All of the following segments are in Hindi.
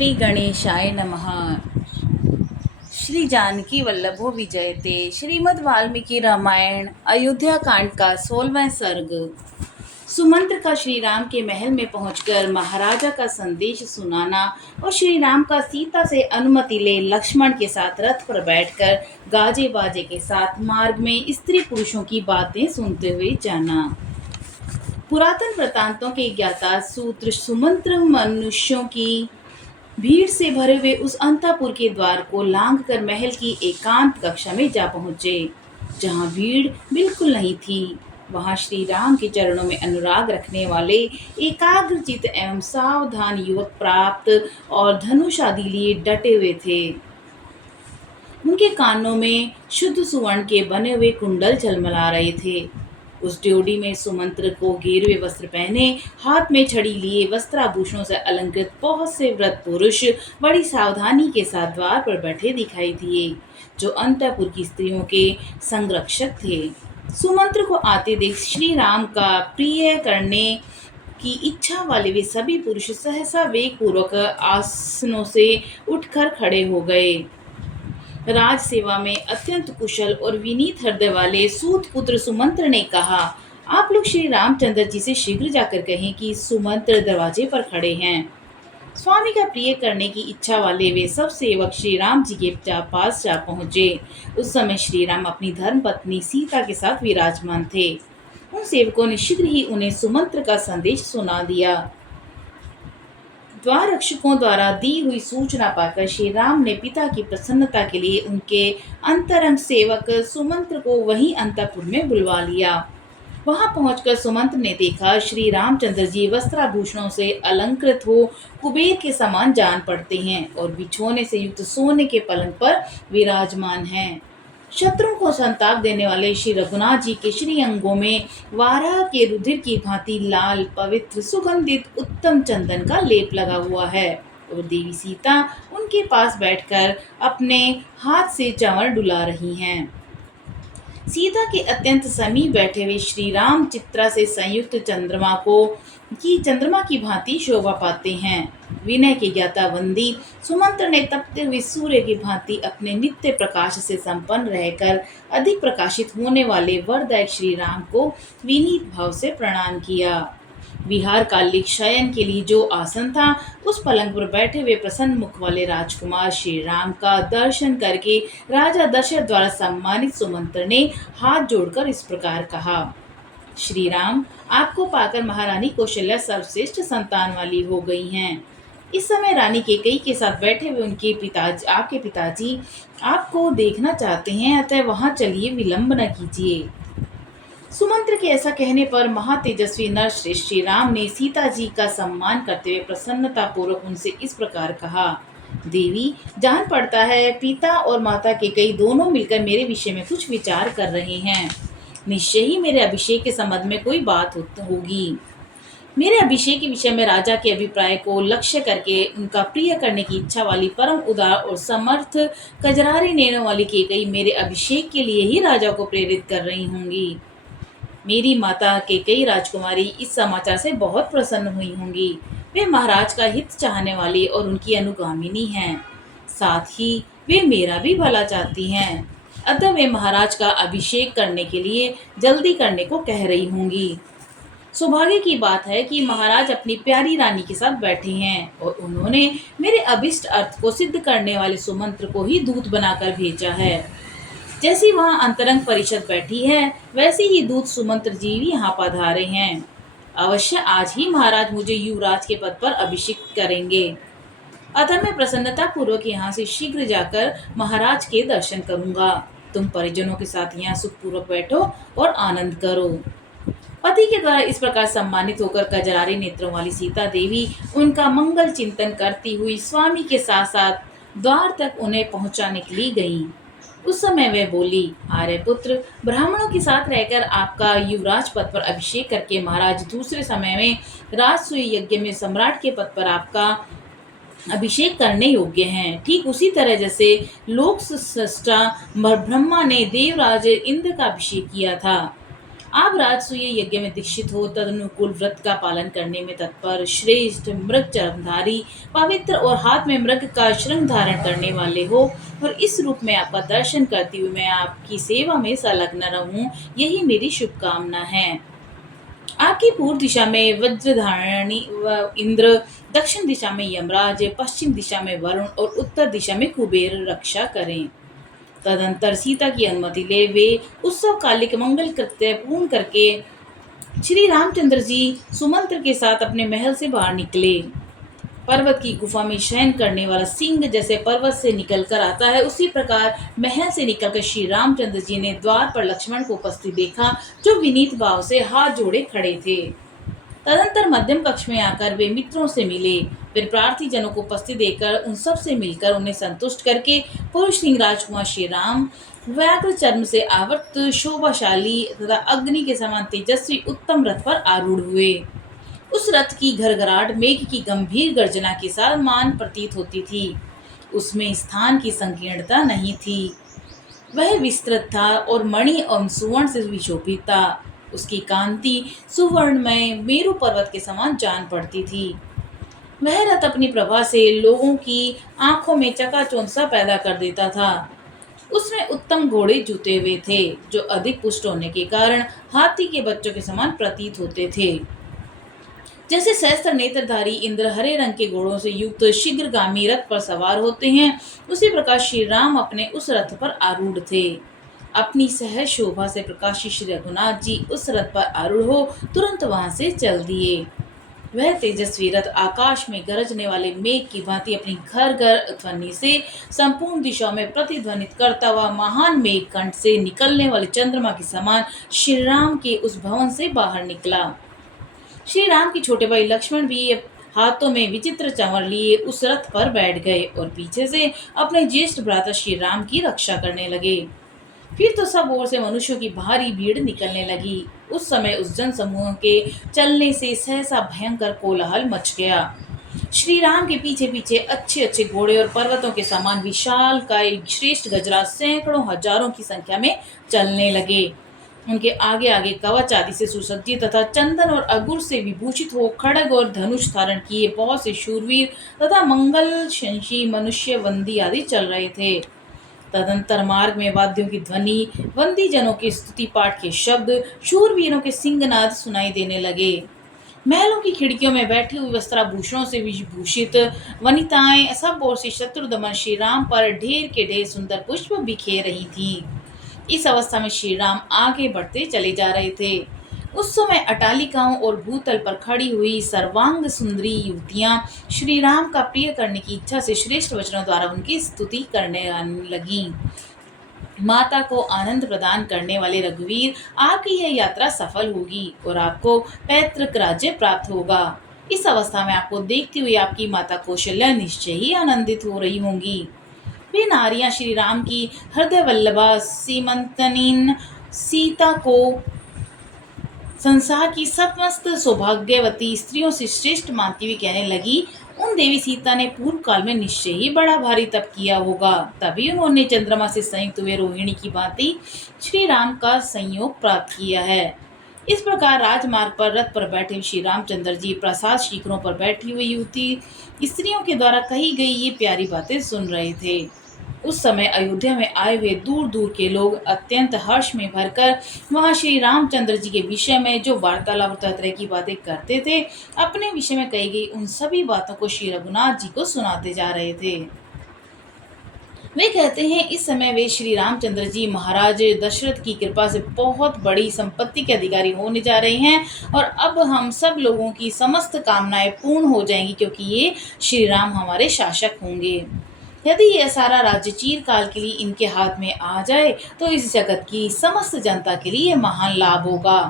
श्री गणेशाय नमः। श्री जानकी वल्लभो विजयते। श्रीमद् वाल्मीकि रामायण अयोध्या कांड का 16वां सर्ग। सुमंत्र का श्री राम के महल में पहुंचकर महाराजा का संदेश सुनाना और श्री राम का सीता से अनुमति ले लक्ष्मण के साथ रथ पर बैठकर गाजे बाजे के साथ मार्ग में स्त्री पुरुषों की बातें सुनते हुए जाना। पुरातन वृतांतों के ज्ञाता सूत्र सुमंत्र मनुष्यों की भीड़ से भरे हुए उस अंतःपुर के द्वार को लांघकर महल की एकांत कक्षा में जा पहुंचे, जहां भीड़ बिल्कुल नहीं थी। वहां श्री राम के चरणों में अनुराग रखने वाले एकाग्रचित एवं सावधान युवक प्राप्त और धनुष आदि लिए डटे हुए थे। उनके कानों में शुद्ध सुवर्ण के बने हुए कुंडल झलमला रहे थे। उस ड्योढ़ी में सुमंत्र को गेरुए वस्त्र पहने, हाथ में छड़ी लिए, वस्त्राभूषणों से अलंकृत बहुत से व्रत पुरुष बड़ी सावधानी के साथ द्वार पर बैठे दिखाई दिए, जो अंतःपुर की स्त्रियों के संरक्षक थे। सुमंत्र को आते देख श्री राम का प्रिय करने की इच्छा वाले वे सभी पुरुष सहसा वेग पूर्वक आसनों से उठकर खड़े हो गए। राज सेवा में अत्यंत कुशल और विनीत हृदय वाले सूत पुत्र सुमंत्र ने कहा, आप लोग श्री रामचंद्र जी से शीघ्र जाकर कहें कि सुमंत्र दरवाजे पर खड़े हैं। स्वामी का प्रिय करने की इच्छा वाले वे सब सेवक श्री राम जी के पास जा पहुंचे। उस समय श्री राम अपनी धर्म पत्नी सीता के साथ विराजमान थे। उन सेवकों ने शीघ्र ही उन्हें सुमंत्र का संदेश सुना दिया। द्वार रक्षकों द्वारा दी हुई सूचना पाकर श्री राम ने पिता की प्रसन्नता के लिए उनके अंतरंग सेवक सुमंत्र को वहीं अंतःपुर में बुलवा लिया। वहां पहुंचकर सुमंत्र ने देखा श्री रामचंद्र जी वस्त्राभूषणों से अलंकृत हो कुबेर के समान जान पड़ते हैं और बिछोने से युक्त सोने के पलंग पर विराजमान हैं। शत्रुओं को संताप देने वाले श्री रघुनाथ जी के श्री अंगों में वाराह के रुधिर की भांति लाल पवित्र सुगंधित उत्तम चंदन का लेप लगा हुआ है और देवी सीता उनके पास बैठकर अपने हाथ से चावल डुला रही हैं। सीता के अत्यंत समीप बैठे हुए श्री राम चित्रा से संयुक्त चंद्रमा की भांति शोभा पाते हैं। विनय के ज्ञाता वंदी सुमंत्र ने तपते हुए सूर्य की भांति अपने नित्य प्रकाश से संपन्न रहकर अधिक प्रकाशित होने वाले वरदायक श्री राम को विनीत भाव से प्रणाम किया। विहार कालिक शयन के लिए जो आसन था, उस पलंग पर बैठे हुए प्रसन्न मुख वाले राजकुमार श्री राम का दर्शन करके राजा दशरथ द्वारा सम्मानित सुमंत्र ने हाथ जोड़कर इस प्रकार कहा, श्री राम, आपको पाकर महारानी कौशल्या सर्वश्रेष्ठ संतान वाली हो गई हैं। इस समय रानी केकई के साथ बैठे हुए आपके पिताजी आपको देखना चाहते हैं, अतः वहां चलिए, विलंब न कीजिए। सुमंत्र के ऐसा कहने पर महातेजस्वी नरश्रेष्ठ श्री राम ने सीता जी का सम्मान करते हुए प्रसन्नता पूर्वक उनसे इस प्रकार कहा, देवी, जान पड़ता है पिता और माता केकई दोनों मिलकर मेरे विषय में कुछ विचार कर रहे हैं। निश्चय ही मेरे अभिषेक के संबंध में कोई बात होगी। मेरे अभिषेक के विषय में राजा के अभिप्राय को लक्ष्य करके उनका प्रिय करने की इच्छा वाली परम उदार और समर्थ कजरारे नैनों वाली केकई मेरे अभिषेक के लिए ही राजा को प्रेरित कर रही होंगी। मेरी माता केकई राजकुमारी इस समाचार से बहुत प्रसन्न हुई होंगी। वे महाराज का हित चाहने वाली और उनकी अनुगामिनी हैं। साथ ही वे मेरा भी भला चाहती हैं। अतः वे महाराज का अभिषेक करने के लिए जल्दी करने को कह रही होंगी। सौभाग्य की बात है कि महाराज अपनी प्यारी रानी के साथ बैठे हैं और उन्होंने मेरे अभिष्ट अर्थ को सिद्ध करने वाले सुमंत्र को ही दूत बनाकर भेजा है। जैसी वहां अंतरंग परिषद बैठी है, वैसे ही दूत सुमंत्र जी भी यहाँ पधारे हैं। अवश्य आज ही महाराज मुझे युवराज के पद पर अभिषेक करेंगे। अतः मैं प्रसन्नता पूर्वक यहाँ से शीघ्र जाकर महाराज के दर्शन करूंगा। तुम परिजनों के साथ यहाँ सुखपूर्वक बैठो और आनंद करो। पति के द्वारा इस प्रकार सम्मानित होकर कजरारे नेत्रों वाली सीता देवी उनका मंगल चिंतन करती हुई स्वामी के साथ साथ द्वार तक उन्हें पहुंचाने के लिए गईं। उस समय वह बोली, आर्यपुत्र, ब्राह्मणों के साथ रहकर आपका युवराज पद पर अभिषेक करके महाराज दूसरे समय में राजसूय यज्ञ में सम्राट के पद पर आपका अभिषेक करने योग्य हैं। ठीक उसी तरह जैसे लोक सृष्टा ब्रह्मा ने देवराज इंद्र का अभिषेक किया था। आप राजसूय यज्ञ में दीक्षित हो, तदनुकूल व्रत का पालन करने में तत्पर, श्रेष्ठ मृग चर्मधारी, पवित्र और हाथ में मृग का श्रृंग धारण करने वाले हो, और इस रूप में आपका दर्शन करती हुई मैं आपकी सेवा में संलग्न रहूं, यही मेरी शुभकामना है। आपकी पूर्व दिशा में वज्रधारणी व इंद्र, दक्षिण दिशा में यमराज, पश्चिम दिशा में वरुण और उत्तर दिशा में कुबेर रक्षा करें। तदंतर सीता की अनुमति ले वे उत्सव कालिक मंगल कृत्य पूर्ण करके श्री रामचंद्र जी सुमंत्र के साथ अपने महल से बाहर निकले। पर्वत की गुफा में शयन करने वाला सिंह जैसे पर्वत से निकलकर आता है, उसी प्रकार महल से निकलकर श्री रामचंद्र जी ने द्वार पर लक्ष्मण को उपस्थित देखा, जो विनीत भाव से हाथ जोड़े खड़े थे। तदंतर मध्यम कक्ष में आकर वे मित्रों से मिले। फिर प्रार्थी जनों को उपस्थित देखकर उन सब से मिलकर उन्हें संतुष्ट करके पुरुष सिंह राजकुमार श्री राम व्याघ्र चर्म से आवृत शोभाशाली तथा अग्नि के समान तेजस्वी उत्तम रथ पर आरूढ़ हुए। उस रथ की घरघराहट मेघ की गंभीर गर्जना के समान प्रतीत होती थी। उसमें स्थान की संकीर्णता नहीं थी। वह विस्तृत था और मणि एवं सुवर्ण से विशोभित था। उसकी कांति सुवर्णमय मेरु पर्वत के समान जान पड़ती थी। वह रथ अपनी प्रभा से लोगों की आंखों में चकाचौंध सा पैदा कर देता था। उसमें उत्तम घोड़े जुते हुए थे, जो अधिक पुष्ट होने के कारण हाथी के बच्चों के समान प्रतीत होते थे। जैसे सहस्त्र नेत्रधारी इंद्र हरे रंग के घोड़ों से युक्त शीघ्रगामी रथ पर सवार होते हैं, उसी प्रकार श्री राम अपने उस रथ पर आरूढ़ थे। अपनी सहज शोभा से प्रकाशित श्री रघुनाथ जी उस रथ पर आरूढ़ हो तुरंत वहां से चल दिए। वह तेजस्वी रथ आकाश में गरजने वाले मेघ की भांति अपनी घर घर ध्वनि से संपूर्ण दिशाओं में प्रतिध्वनित करता हुआ महान मेघ कंठ से निकलने वाले चंद्रमा के समान श्री राम के उस भवन से बाहर निकला। श्री राम के छोटे भाई लक्ष्मण भी हाथों में विचित्र चंवर लिए उस रथ पर बैठ गए और पीछे से अपने ज्येष्ठ भ्राता श्री राम की रक्षा करने लगे। फिर तो सब ओर से मनुष्यों की भारी भीड़ निकलने लगी। उस समय उस जन समूह के चलने से सहसा भयंकर कोलाहल मच गया। श्री राम के पीछे पीछे अच्छे अच्छे घोड़े और पर्वतों के समान विशाल काय श्रेष्ठ गजराज सैकड़ों हजारों की संख्या में चलने लगे। उनके आगे आगे कवच आदि से सुसज्जित तथा चंदन और अगुर से विभूषित हो खड़ग और धनुष धारण किए बहुत से शूरवीर तथा मंगल शंशी मनुष्य वंदी आदि चल रहे थे। तदंतर मार्ग में वाद्यों की ध्वनि, वंदी जनों के स्तुति पाठ के शब्द, शूरवीरों के सिंहनाद सुनाई देने लगे। महलों की खिड़कियों में बैठी हुई वस्त्राभूषणों से विभूषित वनिताएं सब ओर से शत्रुदमन श्री राम पर ढेर के ढेर सुंदर पुष्प बिखेर रही थीं। इस अवस्था में श्री राम आगे बढ़ते चले जा रहे थे। उस समय अटालिकाओं और भूतल पर खड़ी हुई सर्वांग सुंदरी युवतियां श्री राम का प्रिय करने की इच्छा से श्रेष्ठ वचनों द्वारा उनकी स्तुति करने लगी। माता को आनंद प्रदान करने वाले रघुवीर, आपकी यह यात्रा सफल होगी और आपको पैतृक राज्य प्राप्त होगा। इस अवस्था में आपको देखते हुए आपकी माता कौशल्या निश्चय ही आनंदित हो रही होंगी। वे नारियां श्री राम की हृदय वल्लभा सीमंतनीन सीता को संसार की समस्त सौभाग्यवती स्त्रियों से श्रेष्ठ मानती हुई कहने लगी, उन देवी सीता ने पूर्व काल में निश्चय ही बड़ा भारी तप किया होगा, तभी उन्होंने चंद्रमा से संयुक्त हुए रोहिणी की भांति श्री राम का संयोग प्राप्त किया है। इस प्रकार राजमार्ग पर रथ पर बैठे श्री रामचंद्र जी प्रसाद शिखरों पर बैठी हुई युवती स्त्रियों के द्वारा कही गई ये प्यारी बातें सुन रहे थे। उस समय अयोध्या में आए हुए दूर दूर के लोग अत्यंत हर्ष में भरकर वहां श्री रामचंद्र जी के विषय में जो वार्तालाप तरह की बातें करते थे, अपने विषय में कही गई उन सभी बातों को श्री रघुनाथ जी को सुनाते जा रहे थे। वे कहते हैं, इस समय वे श्री रामचंद्र जी महाराज दशरथ की कृपा से बहुत बड़ी संपत्ति के अधिकारी होने जा रहे हैं और अब हम सब लोगों की समस्त कामनाएं पूर्ण हो जाएंगी, क्योंकि ये श्री राम हमारे शासक होंगे। यदि यह सारा राज्य चिरकाल के लिए इनके हाथ में आ जाए तो इस जगत की समस्त जनता के लिए महान लाभ होगा।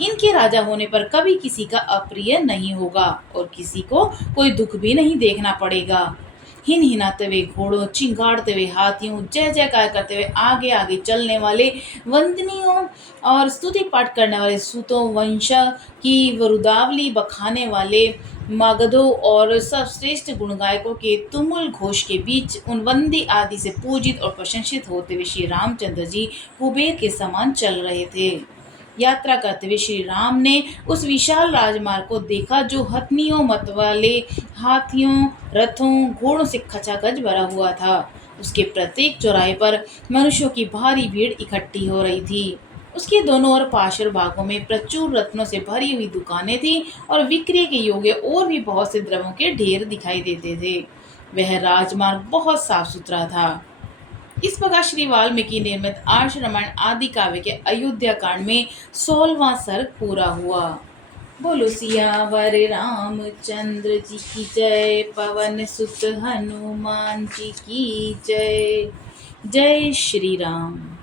इनके राजा होने पर कभी किसी का अप्रिय नहीं होगा और किसी को कोई दुख भी नहीं देखना पड़ेगा। हिन हिनाते हुए घोड़ों, चिंगाड़ते हुए हाथियों, जय जयकार करते हुए आगे आगे चलने वाले वंदनियों और स्तुति पाठ करने वाले सूतों, वंश की वरुदावली बखाने वाले मगधों और सब श्रेष्ठ गुणगायकों के तुमुल घोष के बीच उन वंदी आदि से पूजित और प्रशंसित होते हुए श्री रामचंद्र जी कुबेर के समान चल रहे थे। यात्रा करते हुए श्री राम ने उस विशाल राजमार्ग को देखा जो हथनियों मतवाले हाथियों, रथों, घोड़ों से खचाखच भरा हुआ था। उसके प्रत्येक चौराहे पर मनुष्यों की भारी भीड़ इकट्ठी हो रही थी। उसके दोनों ओर पार्श्व भागों में प्रचुर रत्नों से भरी हुई दुकानें थीं और विक्रय के योग्य और भी बहुत से द्रव्यों के ढेर दिखाई देते थे। वह राजमार्ग बहुत साफ सुथरा था। इस प्रकार श्री वाल्मीकि निर्मित आर्ष रामायण आदि काव्य के अयोध्या कांड में 16वां सर्ग पूरा हुआ। बोलो सियावर रामचंद्र जी की जय, पवन सुत हनुमान जी की जय। जय श्री राम।